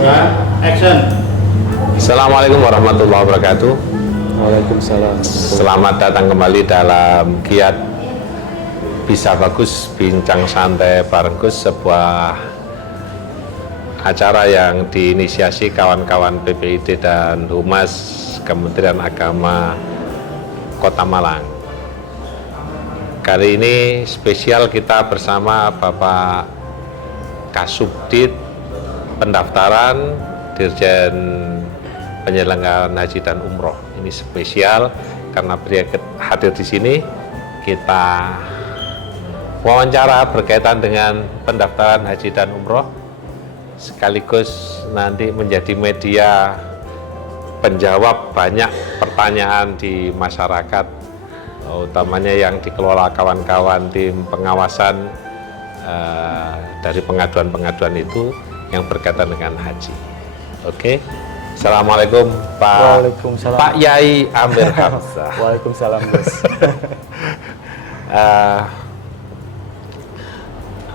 Action. Assalamualaikum warahmatullahi wabarakatuh. Waalaikumsalam. Selamat datang kembali dalam Giat Bisa Bagus Bincang Santai bareng Gus, sebuah acara yang diinisiasi kawan-kawan PPID dan Humas Kementerian Agama Kota Malang. Kali ini spesial kita bersama Bapak Kasubdit Pendaftaran Dirjen Penyelenggaraan Haji dan Umroh. Ini spesial karena beliau hadir di sini. Kita wawancara berkaitan dengan pendaftaran haji dan umroh, sekaligus nanti menjadi media penjawab banyak pertanyaan di masyarakat, utamanya yang dikelola kawan-kawan tim pengawasan dari pengaduan-pengaduan itu yang berkaitan dengan haji. Oke. Assalamualaikum Pak. Waalaikumsalam. Pak Yai Amir Hamzah. Waalaikumsalam, Gus.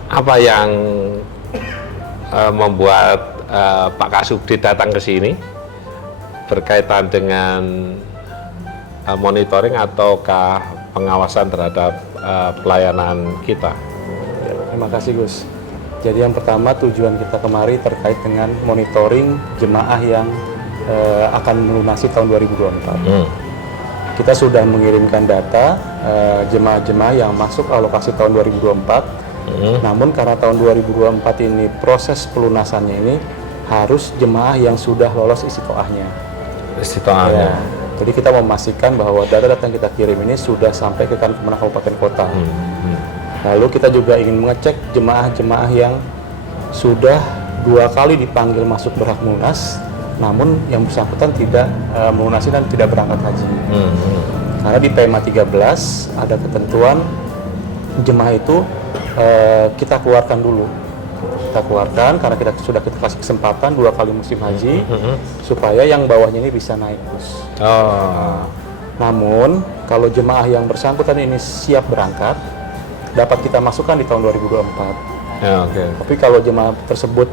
Apa yang membuat Pak Kasubdit datang ke sini berkaitan dengan monitoring ataukah pengawasan terhadap pelayanan kita? Terima kasih, Gus. Jadi yang pertama, tujuan kita kemari terkait dengan monitoring jemaah yang akan melunasi tahun 2024. Kita sudah mengirimkan data jemaah-jemaah yang masuk alokasi tahun 2024. Namun karena tahun 2024 ini proses pelunasannya ini harus jemaah yang sudah lolos istiqoahnya. Istiqoahnya. Ya, jadi kita memastikan bahwa data-data yang kita kirim ini sudah sampai ke Kemenang Kabupaten Kota. Lalu kita juga ingin mengecek jemaah-jemaah yang sudah 2 kali dipanggil masuk berhak lunas, namun yang bersangkutan tidak melunasi dan tidak berangkat haji. Karena di PMA 13 ada ketentuan jemaah itu kita keluarkan dulu. Kita keluarkan karena kita sudah kasih kesempatan 2 kali musim haji supaya yang bawahnya ini bisa naik, Gus. Namun kalau jemaah yang bersangkutan ini siap berangkat, dapat kita masukkan di tahun 2024. Ya, okay. Tapi kalau jemaah tersebut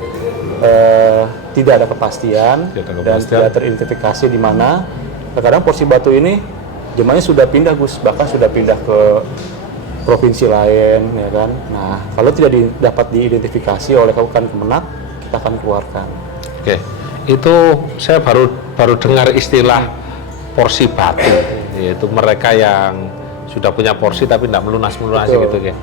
tidak ada kepastian dan tidak teridentifikasi di mana, terkadang Porsi Batu ini jemaahnya sudah pindah, Gus, bahkan sudah pindah ke provinsi lain, ya kan. Nah, kalau tidak dapat diidentifikasi oleh Kabupaten Kemenak, kita akan keluarkan. Oke, itu saya baru dengar istilah porsi batu, yaitu mereka yang sudah punya porsi tapi tidak melunasi gitu ya.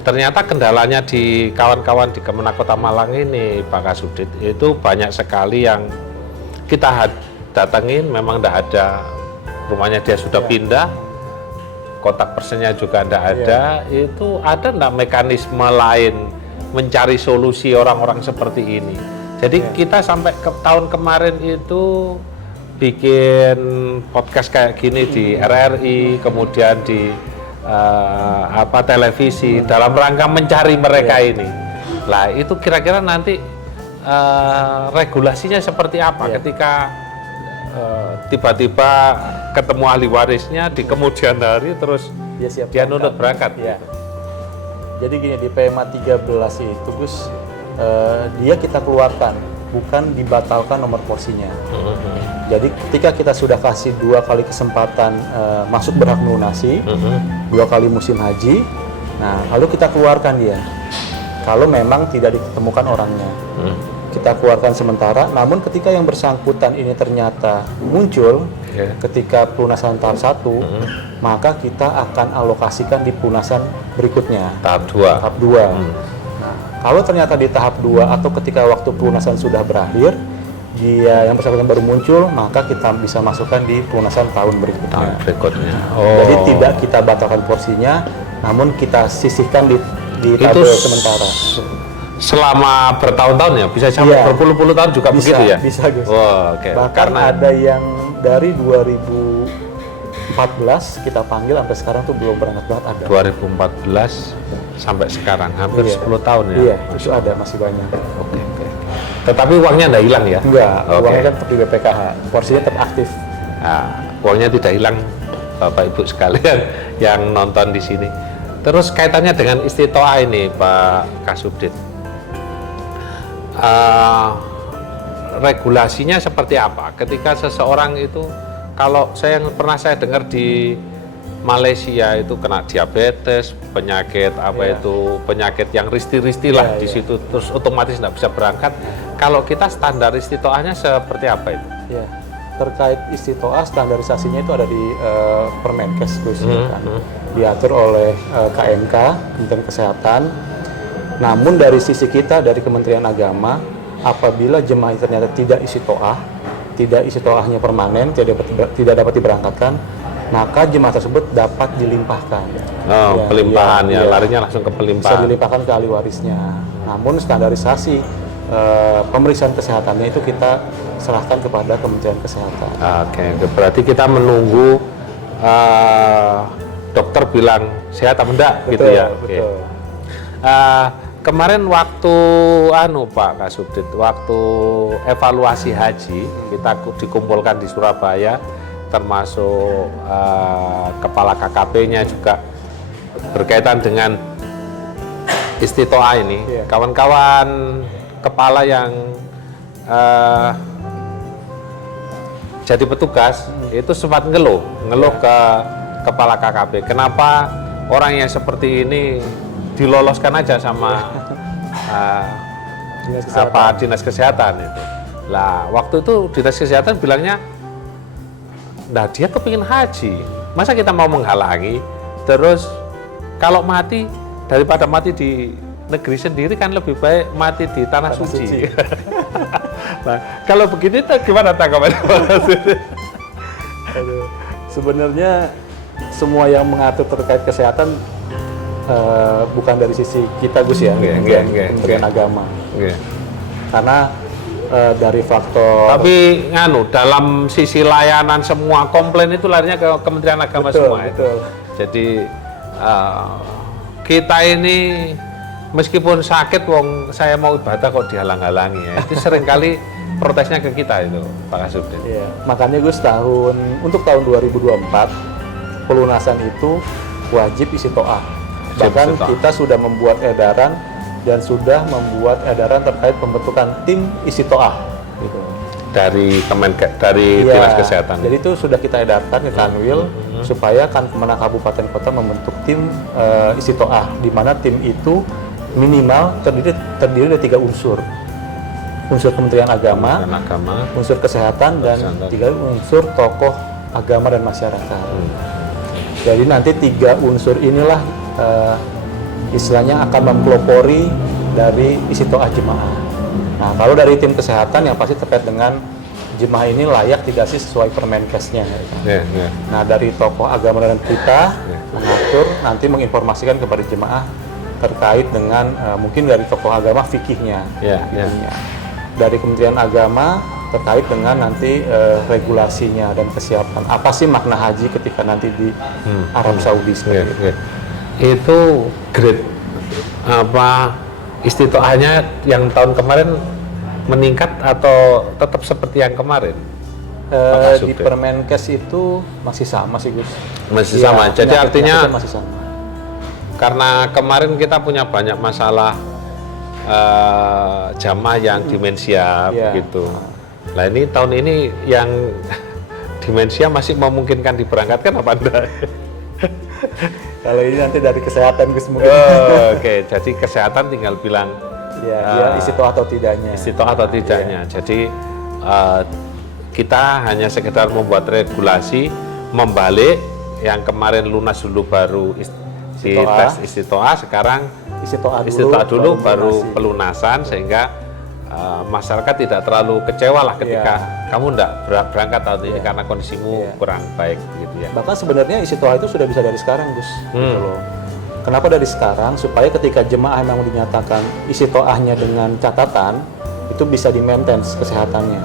Ternyata kendalanya di kawan-kawan di Kemenak Kota Malang ini, Pak Kasubdit, itu banyak sekali yang kita datengin memang tidak ada, rumahnya dia sudah pindah, kotak persennya juga tidak ada. Itu ada enggak mekanisme lain mencari solusi orang-orang seperti ini? Jadi kita sampai ke tahun kemarin itu bikin podcast kayak gini di RRI, kemudian di televisi dalam rangka mencari mereka ini. Lah itu kira-kira nanti regulasinya seperti apa ketika tiba-tiba ketemu ahli warisnya di kemudian hari terus dia nunut berangkat. Ya. Jadi gini, di PMA 13 itu, Gus, dia kita keluarkan, bukan dibatalkan nomor porsinya. Jadi ketika kita sudah kasih 2 kali kesempatan masuk berhak melunasi, 2 kali musim haji, nah lalu kita keluarkan dia. Kalau memang tidak ditemukan orangnya, kita keluarkan sementara. Namun ketika yang bersangkutan ini ternyata muncul ketika pelunasan tahap 1, maka kita akan alokasikan di pelunasan berikutnya. Tahap 2. Tahap 2. Nah, kalau ternyata di tahap 2 atau ketika waktu pelunasan sudah berakhir, dia yang bersangkutan baru muncul, maka kita bisa masukkan di pelunasan tahun berikutnya. Jadi tidak kita batalkan porsinya, namun kita sisihkan di tabel sementara. Selama bertahun-tahun ya, bisa sampai berpuluh-puluh tahun juga bisa, begitu ya? Bisa, Gus. Bahkan Karena ada yang dari 2014 kita panggil sampai sekarang tuh belum berangkat ada. 2014 sampai sekarang hampir 10 tahun ya? Iya, itu ada, masih banyak. Oke. Tetapi uangnya tidak hilang ya? Enggak, uangnya kan tetap di BPKH, porsinya tetap aktif. Nah, uangnya tidak hilang, Bapak Ibu sekalian yang nonton di sini. Terus kaitannya dengan istitoah ini, Pak Kasubdit. regulasinya seperti apa? Ketika seseorang itu, kalau pernah saya dengar di Malaysia itu kena diabetes, penyakit penyakit yang risti-risti lah di situ, terus otomatis nggak bisa berangkat. Kalau kita standar istitoahnya seperti apa itu? Ya, terkait istitoah standarisasinya itu ada di Permenkes kan, diatur oleh KMK, Kementerian Kesehatan. Namun dari sisi kita dari Kementerian Agama, apabila jemaah ternyata tidak istitoahnya permanen, tidak dapat diberangkatkan, maka jemaah tersebut dapat dilimpahkan. Pelimpahan larinya langsung ke pelimpahan. Bisa dilimpahkan ke ahli warisnya. Namun standarisasi pemeriksaan kesehatannya itu kita serahkan kepada Kementerian Kesehatan. Oke, berarti kita menunggu dokter bilang sehat atau enggak, gitu ya. Betul. Kemarin waktu Pak Kasubdit, waktu evaluasi haji kita dikumpulkan di Surabaya, termasuk kepala KKP-nya juga berkaitan dengan istitoah ini. Kawan-kawan kepala yang jadi petugas itu sempat ngeluh ke kepala KKP. Kenapa orang yang seperti ini diloloskan aja sama dinas kesehatan itu? Lah waktu itu dinas kesehatan bilangnya, nah dia kepingin haji, masa kita mau menghalangi? Terus kalau mati, daripada mati di negeri sendiri kan lebih baik mati di tanah suci. Nah, kalau begini gimana tanggapan? Sebenarnya semua yang mengatur terkait kesehatan bukan dari sisi kita, Gus, ya, Kementerian Agama. Karena dari faktor. Tapi dalam sisi layanan semua komplain itu larinya ke Kementerian Agama semua. Betul. Jadi kita ini meskipun sakit, saya mau ibadah kok dihalang-halangi ya. Itu seringkali protesnya ke kita itu, Pak Kasubdit. Iya. Makanya Gus, untuk tahun 2024 pelunasan itu wajib istitoah. Bahkan kita sudah membuat edaran dan sudah membuat edaran terkait pembentukan tim istitoah gitu. Dari Dinas Kesehatan. Jadi itu sudah kita edarkan ke Kanwil supaya Kemenak Kabupaten Kota membentuk tim istitoah, di mana tim itu minimal terdiri dari 3 unsur. Unsur Kementerian Agama, unsur kesehatan, dan 3 unsur tokoh agama dan masyarakat. Jadi nanti 3 unsur inilah istilahnya akan mempelopori dari istitoah jemaah. Nah, kalau dari tim kesehatan yang pasti terkait dengan jemaah ini layak dikasih sesuai Permenkesnya. Nah, dari tokoh agama dan kita mengatur, nanti menginformasikan kepada jemaah terkait dengan mungkin dari tokoh agama fikihnya. Dari Kementerian Agama terkait dengan nanti regulasinya dan kesiapan. Apa sih makna haji ketika nanti di Arab Saudi seperti itu. Itu grade istitoahnya yang tahun kemarin meningkat atau tetap seperti yang kemarin? Di Permenkes itu masih sama sih, Gus. Masih sama. Jadi artinya masih sama. Karena kemarin kita punya banyak masalah jamaah yang demensia begitu. Nah, ini tahun ini yang demensia masih memungkinkan diberangkatkan apa enggak? Kalau ini nanti dari kesehatan, Gus, mungkin. Oke, jadi kesehatan tinggal bilang dia istitoah atau tidaknya. Istitoah atau tidaknya. Jadi kita hanya sekedar membuat regulasi, membalik yang kemarin lunas dulu baru tes istitoah, sekarang istitoah dulu baru pelunasan, sehingga masyarakat tidak terlalu kecewa lah ketika kamu enggak berangkat tahun ini karena kondisimu kurang baik gitu ya. Bahkan sebenarnya istitoah itu sudah bisa dari sekarang, Gus. Gitu loh. Kenapa dari sekarang? Supaya ketika jemaah memang dinyatakan istitoahnya dengan catatan, itu bisa di-maintain kesehatannya.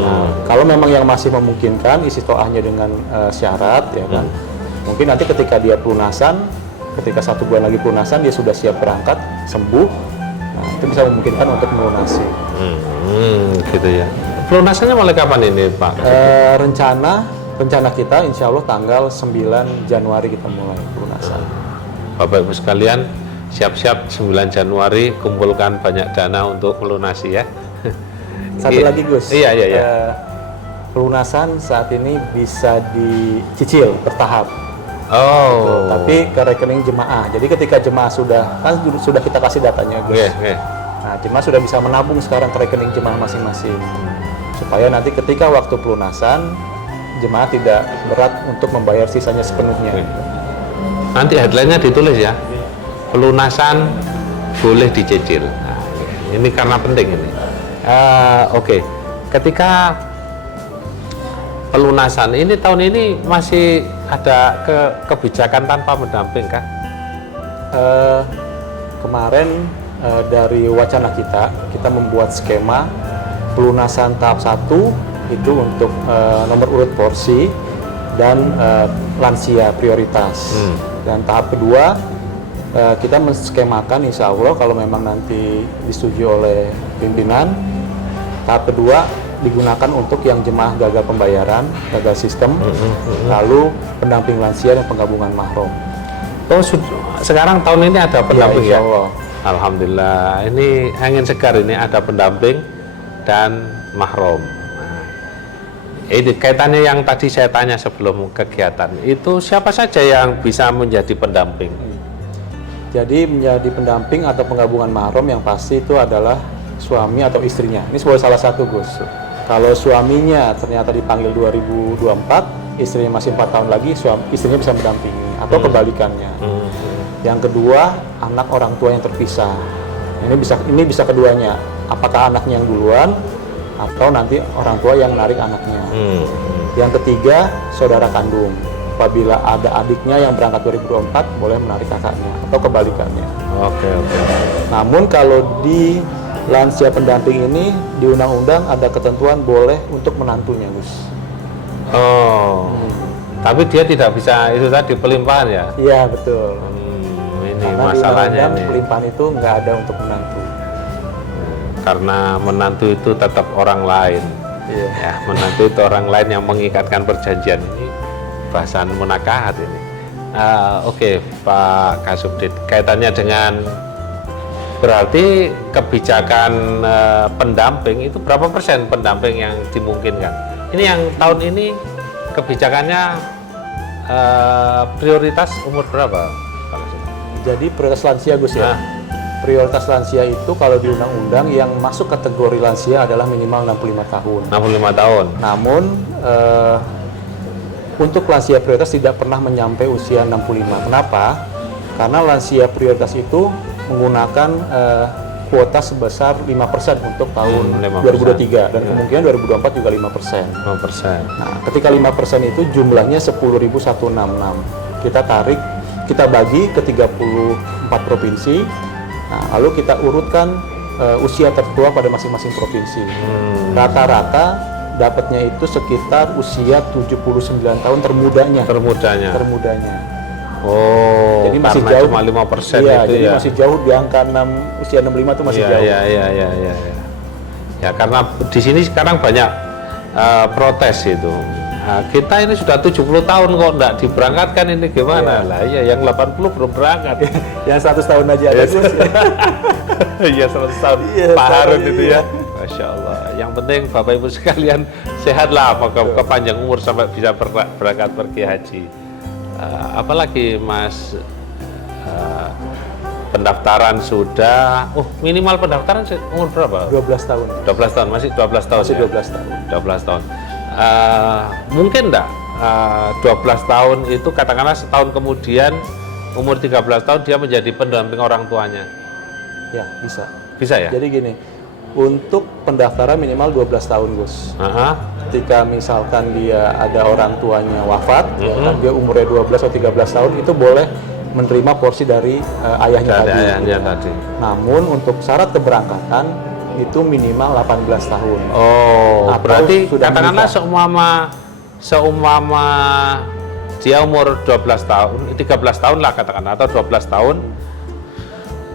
Nah, kalau memang yang masih memungkinkan istitoahnya dengan syarat, ya kan, mungkin nanti ketika dia pelunasan, ketika 1 bulan lagi pelunasan, dia sudah siap berangkat, sembuh. Nah, itu bisa memungkinkan untuk melunasi. Gitu ya. Pelunasannya mulai kapan ini, Pak? Rencana kita insya Allah tanggal 9 Januari kita mulai pelunasan. Bapak Ibu sekalian, siap-siap 9 Januari kumpulkan banyak dana untuk melunasi ya. Satu lagi Gus. Iya. Pelunasan saat ini bisa dicicil bertahap. Oh. Tapi ke rekening jemaah. Jadi ketika jemaah sudah kita kasih datanya Gus. Nah, jemaah sudah bisa menabung sekarang ke rekening jemaah masing-masing. Supaya nanti ketika waktu pelunasan jemaah tidak berat untuk membayar sisanya sepenuhnya. Nanti headline-nya ditulis ya. Pelunasan boleh dicicil. Nah, ini karena penting ini. Oke. Ketika pelunasan ini tahun ini masih ada kebijakan tanpa pendamping kah? Kemarin dari wacana kita membuat skema pelunasan tahap 1 itu untuk nomor urut porsi dan lansia prioritas. Dan tahap kedua kita menskemakan insya Allah kalau memang nanti disetujui oleh pimpinan, tahap kedua digunakan untuk yang jemaah gagal pembayaran, gagal sistem, lalu pendamping lansia dan penggabungan mahram. Oh, sekarang tahun ini ada pendamping ya? Allah. Alhamdulillah, ini angin segar ini ada pendamping dan mahram. Nah, ini kaitannya yang tadi saya tanya sebelum kegiatan, itu siapa saja yang bisa menjadi pendamping? Jadi menjadi pendamping atau penggabungan mahram yang pasti itu adalah suami atau istrinya. Ini sebagai salah satu Gus. Kalau suaminya ternyata dipanggil 2024, istrinya masih 4 tahun lagi, istrinya bisa mendampingi atau kebalikannya. Yang kedua, anak orang tua yang terpisah. Ini bisa keduanya. Apakah anaknya yang duluan atau nanti orang tua yang menarik anaknya. Yang ketiga, saudara kandung. Apabila ada adiknya yang berangkat 2024, boleh menarik kakaknya atau kebalikannya. Oke. Namun kalau di lansia pendamping ini di undang-undang ada ketentuan boleh untuk menantunya, Gus. Oh. Tapi dia tidak bisa itu tadi pelimpahan ya? Iya, betul. Ini karena masalahnya di nih. pelimpahan itu nggak ada untuk menantu. Karena menantu itu tetap orang lain. Iya. Ya, menantu itu orang lain yang mengikatkan perjanjian. Ini bahasan munakahat ini. Oke, Pak Kasubdit, kaitannya dengan berarti kebijakan pendamping itu berapa persen pendamping yang dimungkinkan? Ini yang tahun ini kebijakannya prioritas umur berapa? Jadi prioritas lansia, Gus ya. Prioritas lansia itu kalau di undang-undang yang masuk kategori lansia adalah minimal 65 tahun. 65 tahun. Namun untuk lansia prioritas tidak pernah menyampai usia 65. Kenapa? Karena lansia prioritas itu menggunakan kuota sebesar 5% untuk tahun 5%. 2023 dan kemungkinan 2024 juga 5%. 5%. Nah, ketika 5% itu jumlahnya 10.166. Kita bagi ke 34 provinsi. Nah, lalu kita urutkan usia tertua pada masing-masing provinsi. Rata-rata dapatnya itu sekitar usia 79 tahun termudanya. Oh, jadi masih karena jauh, cuma 5% iya, itu jadi ya. masih jauh di angka usia 65 itu masih jauh. Iya. Ya, karena di sini sekarang banyak protes itu. Nah, kita ini sudah 70 tahun kok enggak diberangkatkan, ini gimana? Lah iya, yang 80 belum berangkat. Yang 100 tahun aja ada Gus. Iya, 100 tahun. Pak Harun itu ya. Masya Allah. Yang penting Bapak Ibu sekalian sehatlah, kepanjang umur sampai bisa berangkat pergi haji. Apalagi Mas, pendaftaran sudah, minimal pendaftaran umur berapa? 12 tahun. 12 tahun, masih 12 tahun. Masih ya? 12 tahun. 12 tahun. Mungkin enggak 12 tahun itu katakanlah setahun kemudian umur 13 tahun dia menjadi pendamping orang tuanya? Ya, bisa. Bisa ya? Jadi gini, untuk pendaftaran minimal 12 tahun, Gus. Ketika misalkan dia ada orang tuanya wafat, ya kan, dia umurnya 12 atau 13 tahun, itu boleh menerima porsi dari ayahnya tadi. Namun untuk syarat keberangkatan itu minimal 18 tahun. Oh, atau berarti sudah katakanlah seumpama dia umur 12 tahun, 13 tahun lah katakanlah, atau 12 tahun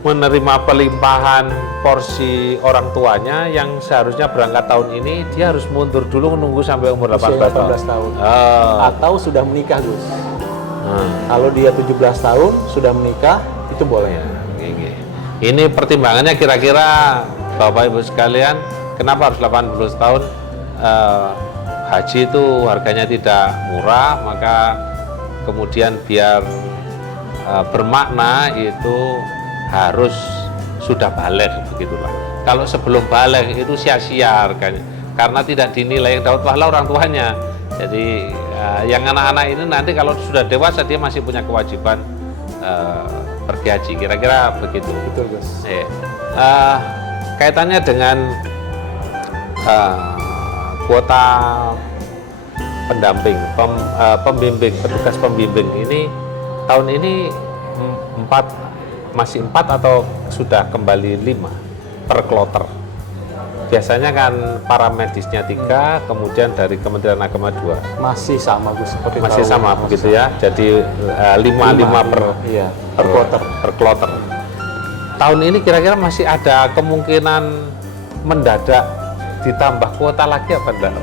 menerima pelimpahan porsi orang tuanya yang seharusnya berangkat tahun ini, dia harus mundur dulu menunggu sampai umur 18 tahun. Atau sudah menikah, Gus. Kalau dia 17 tahun sudah menikah, itu boleh. Ini pertimbangannya kira-kira Bapak Ibu sekalian, kenapa harus 80 tahun? Haji itu harganya tidak murah, maka kemudian biar bermakna itu harus sudah balik, begitulah. Kalau sebelum balik itu sia-sia harganya, karena tidak dinilai yang dapat pahala orang tuanya. Jadi yang anak-anak ini nanti kalau sudah dewasa dia masih punya kewajiban pergi haji, kira-kira begitu. Betul, Gus. Kaitannya dengan kuota pendamping, pembimbing, petugas pembimbing ini tahun ini masih 4 atau sudah kembali 5 per kloter. Biasanya kan para medisnya 3, kemudian dari Kementerian Agama 2. Masih sama, Gus, seperti Masih tahun sama begitu ya. Jadi 5 per kloter. Tahun ini kira-kira masih ada kemungkinan mendadak ditambah kuota lagi apa enggak?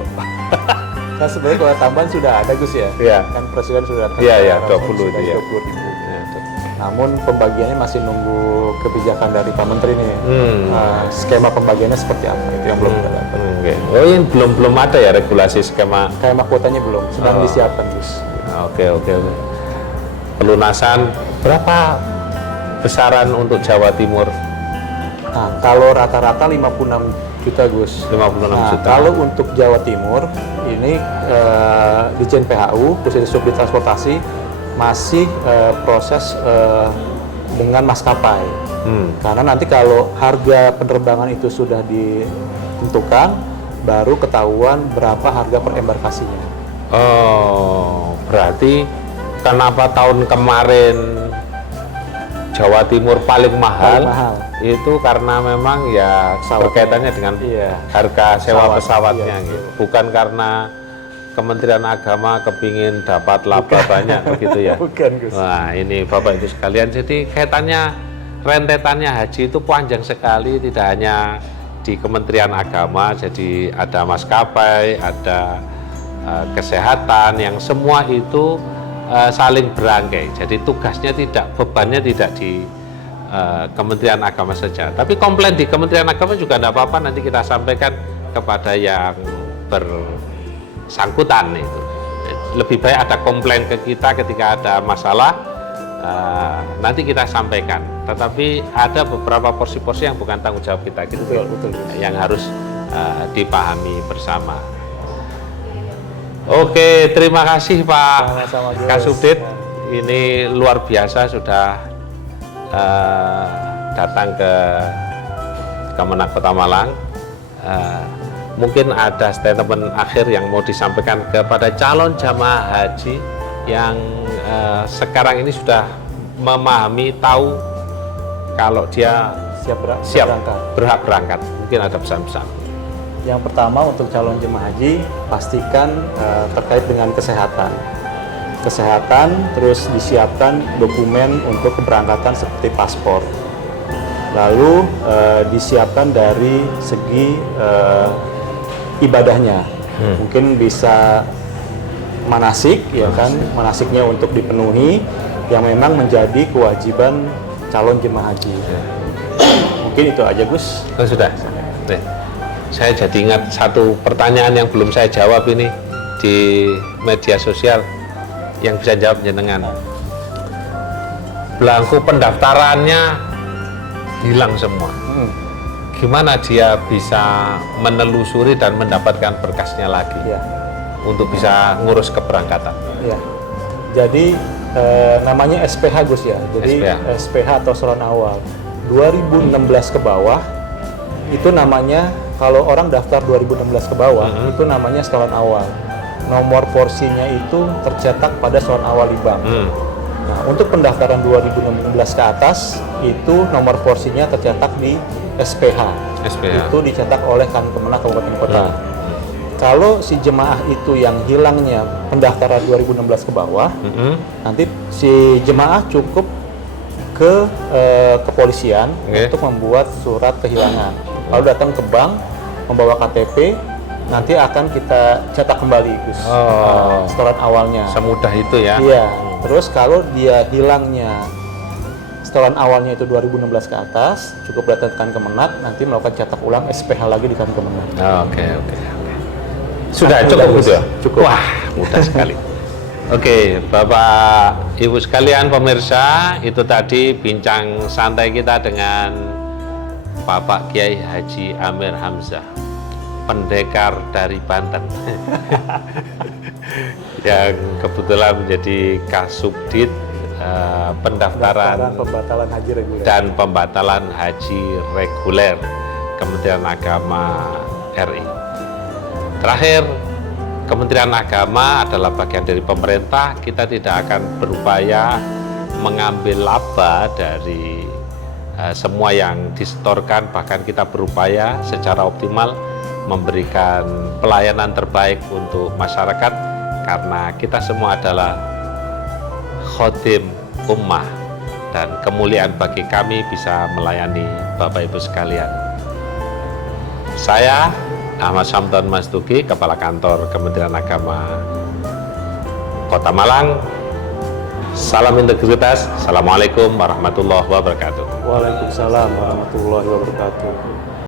Nah, sebenarnya kuota tambahan sudah ada, Gus ya. Iya. Kan Presiden sudah Iya, 20 itu ya. 20.000. Namun pembagiannya masih nunggu kebijakan dari Pak Menteri nih. Skema pembagiannya seperti apa itu yang belum kita dapat. Okay. Oh, ini belum ada ya regulasi skema Kuotanya belum, sedang disiapkan, Gus. Oke. Pelunasan berapa besaran untuk Jawa Timur? Nah, kalau rata-rata 56 juta, Gus. 56 juta. Kalau untuk Jawa Timur ini Ditjen PHU khususnya Subdit Transportasi masih proses dengan maskapai. Karena nanti kalau harga penerbangan itu sudah ditentukan, baru ketahuan berapa harga per embarkasinya. Oh, berarti kenapa tahun kemarin Jawa Timur paling mahal? Itu karena memang ya berkaitannya dengan harga sewa pesawatnya, gitu. Bukan karena Kementerian Agama kepingin dapat laba banyak begitu ya. Bukan, Gus. Wah, ini Bapak Ibu sekalian, jadi kaitannya rentetannya haji itu panjang sekali, tidak hanya di Kementerian Agama, jadi ada maskapai, ada kesehatan, yang semua itu saling berangkai. Jadi tugasnya bebannya tidak di Kementerian Agama saja, tapi komplain di Kementerian Agama juga tidak apa-apa, nanti kita sampaikan kepada yang bersangkutan itu. Lebih baik ada komplain ke kita ketika ada masalah, nanti kita sampaikan. Tetapi ada beberapa porsi-porsi yang bukan tanggung jawab kita, gitu, betul. yang harus dipahami bersama. Oke, terima kasih Pak Kasubdit. Ini luar biasa sudah datang ke Kemenak Kota Malang. Mungkin ada statement akhir yang mau disampaikan kepada calon jamaah haji yang sekarang ini sudah memahami, tahu kalau dia siap berhak berangkat. Mungkin ada pesan-pesan. Yang pertama, untuk calon jemaah haji, pastikan terkait dengan kesehatan. Terus disiapkan dokumen untuk keberangkatan seperti paspor. Lalu disiapkan dari segi ibadahnya, mungkin bisa manasik, ya kan, manasiknya untuk dipenuhi, yang memang menjadi kewajiban calon jemaah haji. Mungkin itu aja, Gus. Oh, sudah. Saya jadi ingat satu pertanyaan yang belum saya jawab ini di media sosial, yang bisa jawab jenengan. Belangku pendaftarannya hilang semua. Gimana dia bisa menelusuri dan mendapatkan berkasnya lagi untuk bisa ngurus keberangkatan? Jadi namanya SPH, Gus ya. Jadi SPH atau salon awal 2016 ke bawah itu namanya, kalau orang daftar 2016 ke bawah itu namanya salon awal. Nomor porsinya itu tercetak pada salon awal di bank. Nah, untuk pendaftaran 2016 ke atas itu nomor porsinya tercetak di SPH. Itu dicetak oleh Kemenak Kabupaten Kota. Kalau si jemaah itu yang hilangnya pendaftaran 2016 ke bawah, nanti si jemaah cukup ke kepolisian untuk membuat surat kehilangan. Lalu datang ke bank membawa KTP, nanti akan kita cetak kembali, Gus. Setoran awalnya. Semudah itu ya? Iya. Terus kalau dia hilangnya setoran awalnya itu 2016 ke atas, cukup datang ke Kemenak, nanti melakukan cetak ulang SPH lagi di Kemenak. Oke. Sudah cukup gitu ya? Cukup. Wah, mudah sekali. Oke, Bapak Ibu sekalian pemirsa, itu tadi bincang santai kita dengan Bapak Kiai Haji Amir Hamzah, pendekar dari Banten. Yang kebetulan menjadi Kasubdit pendaftaran pembatalan haji reguler dan pembatalan haji reguler Kementerian Agama RI. Terakhir, Kementerian Agama adalah bagian dari pemerintah. Kita tidak akan berupaya mengambil laba dari semua yang disetorkan, bahkan kita berupaya secara optimal memberikan pelayanan terbaik untuk masyarakat, karena kita semua adalah khotim ummah, dan kemuliaan bagi kami bisa melayani Bapak Ibu sekalian. Saya Ahmad Syamton Mastuki, Kepala Kantor Kementerian Agama Kota Malang. Salam integritas. Assalamualaikum warahmatullahi wabarakatuh. Waalaikumsalam warahmatullahi wabarakatuh.